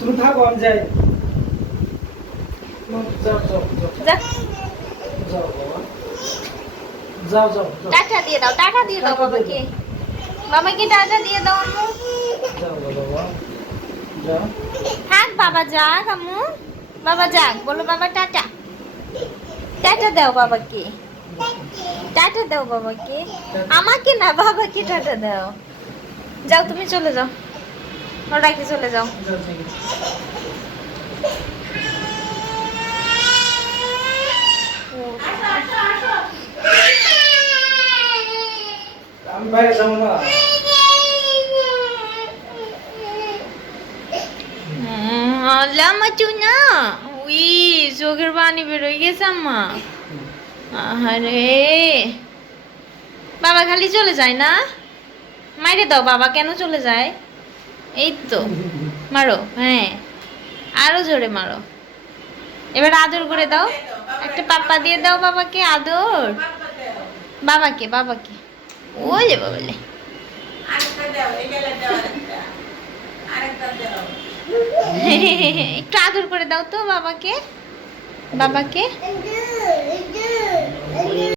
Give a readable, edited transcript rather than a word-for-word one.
তুমি থাকো আমি যাই যাও যাও যা যাও বাবা যাও যাও টাটা দিয়ে দাও বাবাকে বাবাকে টাটা দিয়ে দাও আম্মু যাও বাবা যাও থাক বাবা যাক আম্মু বাবা যাক বলো বাবা টাটা টাটা দাও বাবাকে টাটা দাও বাবাকে আমাকে না বাবাকে টাটা দাও যাও তুমি চলে যাও ওটাকে চলে যাও যাও ঠিক আছে আমি বাইরে যাবো না লামা চুনা উই চোখের পানি বেরোয় গেছে আম্মা আরে বাবা খালি চলে যায় না মাইরে দাও বাবা কেন চলে যায় এই তো মারো হ্যাঁ আরো জোরে মারো এবার আদর করে দাও একটা পাপ্পা দিয়ে দাও বাবাকে আদর বাবাকে বাবাকে ওলে বাবলে একটু আদর করে দাও তো বাবাকে বাবাকে